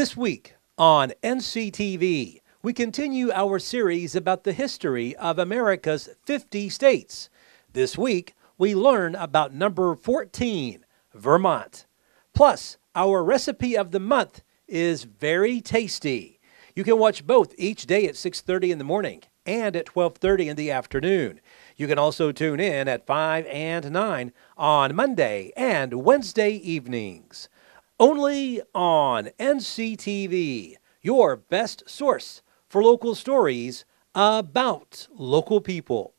This week on NCTV, we continue our series about the history of America's 50 states. This week, we learn about number 14, Vermont. Plus, our recipe of the month is very tasty. You can watch both each day at 6:30 in the morning and at 12:30 in the afternoon. You can also tune in at 5 and 9 on Monday and Wednesday evenings. Only on NCTV, your best source for local stories about local people.